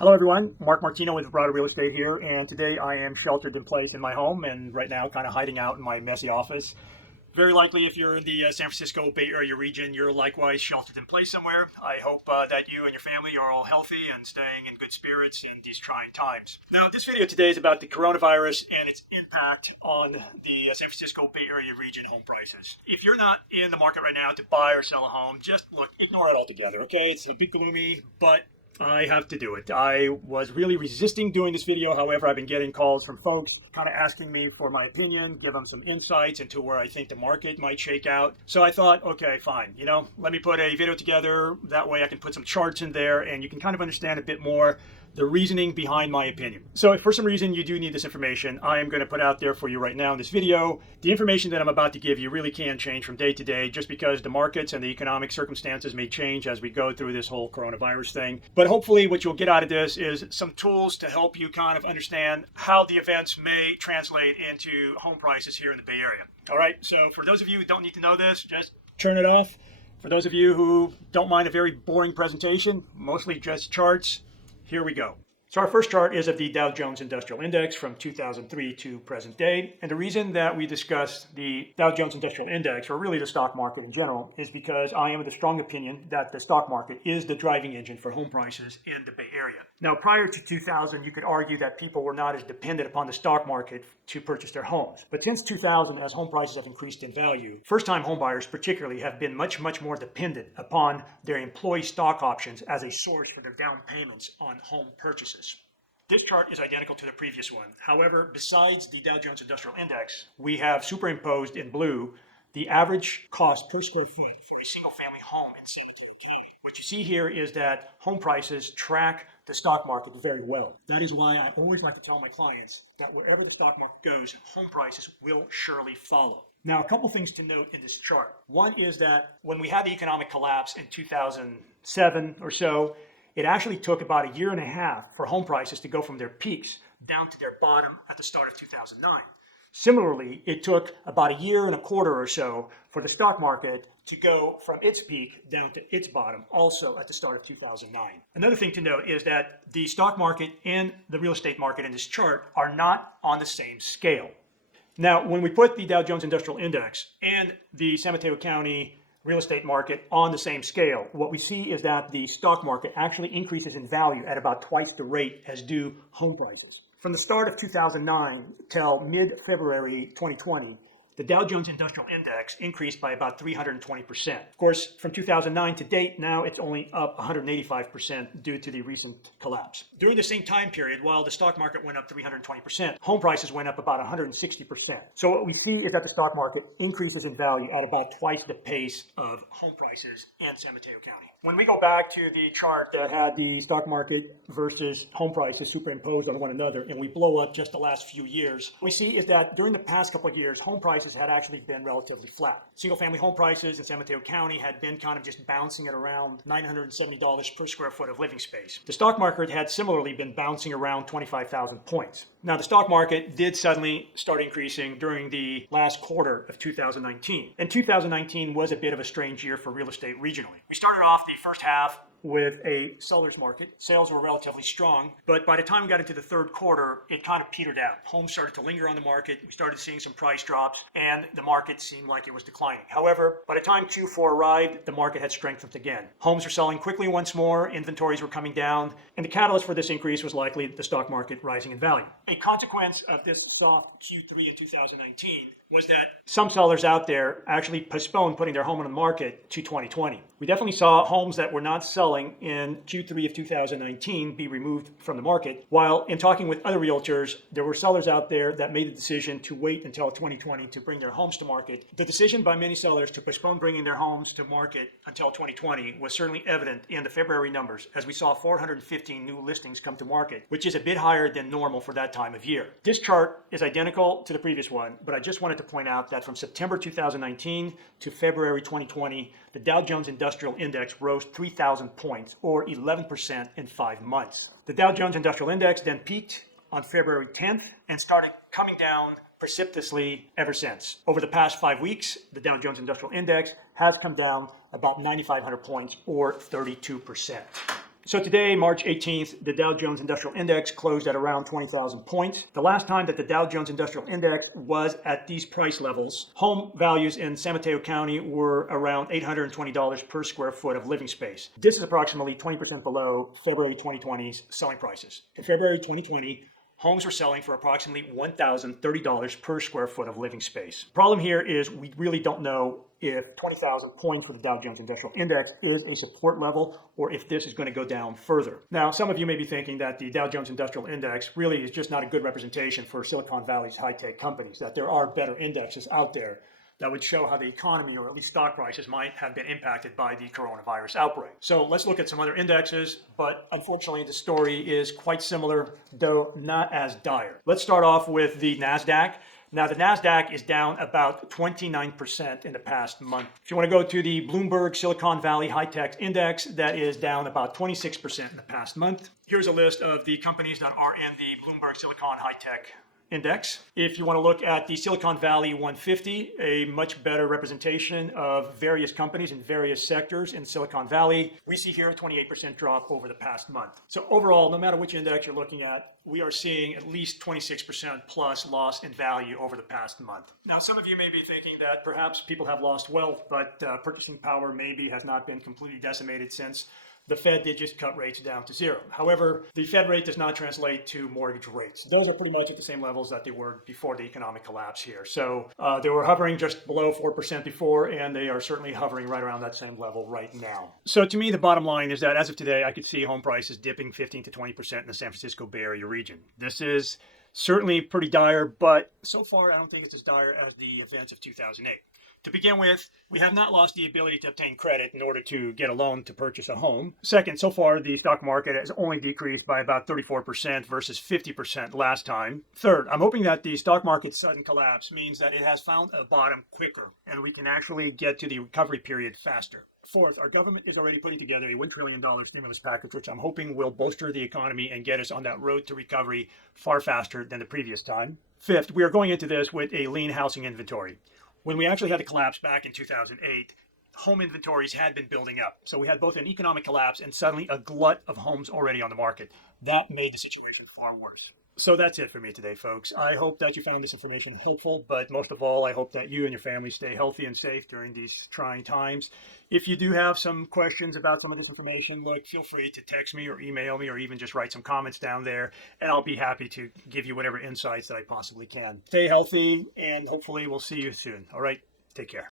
Hello everyone, Mark Martino with Vabrato Real Estate here, and today I am sheltered in place in my home and right now kind of hiding out in my messy office. Very likely if you're in the San Francisco Bay Area region, you're likewise sheltered in place somewhere. I hope that you and your family are all healthy and staying in good spirits in these trying times. Now, this video today is about the coronavirus and its impact on the San Francisco Bay Area region home prices. If you're not in the market right now to buy or sell a home, just look, ignore it altogether, okay? It's a bit gloomy, but I have to do it. I was really resisting doing this video. However, I've been getting calls from folks kind of asking me for my opinion, give them some insights into where I think the market might shake out. So I thought, okay, fine. Let me put a video together. That way I can put some charts in there and you can kind of understand a bit more the reasoning behind my opinion. So if for some reason you do need this information, I am going to put out there for you right now in this video. The information that I'm about to give you really can change from day to day just because the markets and the economic circumstances may change as we go through this whole coronavirus thing. But hopefully what you'll get out of this is some tools to help you kind of understand how the events may translate into home prices here in the Bay Area. All right, so for those of you who don't need to know this, just turn it off. For those of you who don't mind a very boring presentation, mostly just charts, here we go. So our first chart is of the Dow Jones Industrial Index from 2003 to present day. And the reason that we discuss the Dow Jones Industrial Index, or really the stock market in general, is because I am of the strong opinion that the stock market is the driving engine for home prices in the Bay Area. Now, prior to 2000, you could argue that people were not as dependent upon the stock market to purchase their homes. But since 2000, as home prices have increased in value, first-time homebuyers particularly have been much more dependent upon their employee stock options as a source for their down payments on home purchases. This chart is identical to the previous one. However, besides the Dow Jones Industrial Index, we have superimposed in blue the average cost per square foot for a single-family home in San Francisco. What you see here is that home prices track the stock market very well. That is why I always like to tell my clients that wherever the stock market goes, home prices will surely follow. Now, a couple things to note in this chart. One is that when we had the economic collapse in 2007 or so, it actually took about a year and a half for home prices to go from their peaks down to their bottom at the start of 2009. Similarly, it took about a year and a quarter or so for the stock market to go from its peak down to its bottom, also at the start of 2009. Another thing to note is that the stock market and the real estate market in this chart are not on the same scale. Now, when we put the Dow Jones Industrial Index and the San Mateo County real estate market on the same scale, what we see is that the stock market actually increases in value at about twice the rate as do home prices. From the start of 2009 till mid-February 2020, the Dow Jones Industrial Index increased by about 320%. Of course, from 2009 to date, now it's only up 185% due to the recent collapse. During the same time period, while the stock market went up 320%, home prices went up about 160%. So what we see is that the stock market increases in value at about twice the pace of home prices in San Mateo County. When we go back to the chart that had the stock market versus home prices superimposed on one another, and we blow up just the last few years, what we see is that during the past couple of years, home prices had actually been relatively flat. Single-family home prices in San Mateo County had been kind of just bouncing at around $970 per square foot of living space. The stock market had similarly been bouncing around 25,000 points. Now, the stock market did suddenly start increasing during the last quarter of 2019. And 2019 was a bit of a strange year for real estate regionally. We started off the first half with a seller's market. Sales were relatively strong, but by the time we got into the third quarter, it kind of petered out. Homes started to linger on the market. We started seeing some price drops, and the market seemed like it was declining. However, by the time Q4 arrived, the market had strengthened again. Homes were selling quickly once more, inventories were coming down, and the catalyst for this increase was likely the stock market rising in value. A consequence of this soft Q3 in 2019 was that some sellers out there actually postponed putting their home on the market to 2020. We definitely saw homes that were not selling in Q3 of 2019 be removed from the market, while in talking with other realtors, there were sellers out there that made the decision to wait until 2020 to bring their homes to market. The decision by many sellers to postpone bringing their homes to market until 2020 was certainly evident in the February numbers, as we saw 415 new listings come to market, which is a bit higher than normal for that time of year. This chart is identical to the previous one, but I just wanted to point out that from September 2019 to February 2020, the Dow Jones Industrial Index rose 3,000 points, or 11% in 5 months. The Dow Jones Industrial Index then peaked on February 10th and started coming down precipitously ever since. Over the past 5 weeks, the Dow Jones Industrial Index has come down about 9,500 points, or 32%. So today, March 18th, the Dow Jones Industrial Index closed at around 20,000 points. The last time that the Dow Jones Industrial Index was at these price levels, home values in San Mateo County were around $820 per square foot of living space. This is approximately 20% below February 2020's selling prices. In February 2020, homes were selling for approximately $1,030 per square foot of living space. Problem here is we really don't know if 20,000 points for the Dow Jones Industrial Index is a support level or if this is going to go down further. Now, some of you may be thinking that the Dow Jones Industrial Index really is just not a good representation for Silicon Valley's high-tech companies, that there are better indexes out there that would show how the economy, or at least stock prices, might have been impacted by the coronavirus outbreak. So let's look at some other indexes, but unfortunately the story is quite similar, though not as dire. Let's start off with the NASDAQ. Now, the NASDAQ is down about 29% in the past month. If you want to go to the Bloomberg Silicon Valley High Tech Index, that is down about 26% in the past month. Here's a list of the companies that are in the Bloomberg Silicon High Tech Index. If you want to look at the Silicon Valley 150, a much better representation of various companies in various sectors in Silicon Valley, we see here a 28% drop over the past month. So overall, no matter which index you're looking at, we are seeing at least 26% plus loss in value over the past month. Now, some of you may be thinking that perhaps people have lost wealth, but purchasing power maybe has not been completely decimated since the Fed did just cut rates down to zero. However, the Fed rate does not translate to mortgage rates. Those are pretty much at the same levels that they were before the economic collapse here. So they were hovering just below 4% before, and they are certainly hovering right around that same level right now. So to me, the bottom line is that as of today, I could see home prices dipping 15 to 20% in the San Francisco Bay Area region. This is certainly pretty dire, but so far I don't think it's as dire as the events of 2008. To begin with, we have not lost the ability to obtain credit in order to get a loan to purchase a home. Second, so far the stock market has only decreased by about 34% versus 50% last time. Third, I'm hoping that the stock market's sudden collapse means that it has found a bottom quicker and we can actually get to the recovery period faster. Fourth, our government is already putting together a $1 trillion stimulus package, which I'm hoping will bolster the economy and get us on that road to recovery far faster than the previous time. Fifth, we are going into this with a lean housing inventory. When we actually had the collapse back in 2008, home inventories had been building up. So we had both an economic collapse and suddenly a glut of homes already on the market. That made the situation far worse. So that's it for me today, folks. I hope that you found this information helpful, but most of all, I hope that you and your family stay healthy and safe during these trying times. If you do have some questions about some of this information, look, feel free to text me or email me or even just write some comments down there, and I'll be happy to give you whatever insights that I possibly can. Stay healthy, and hopefully we'll see you soon. All right, take care.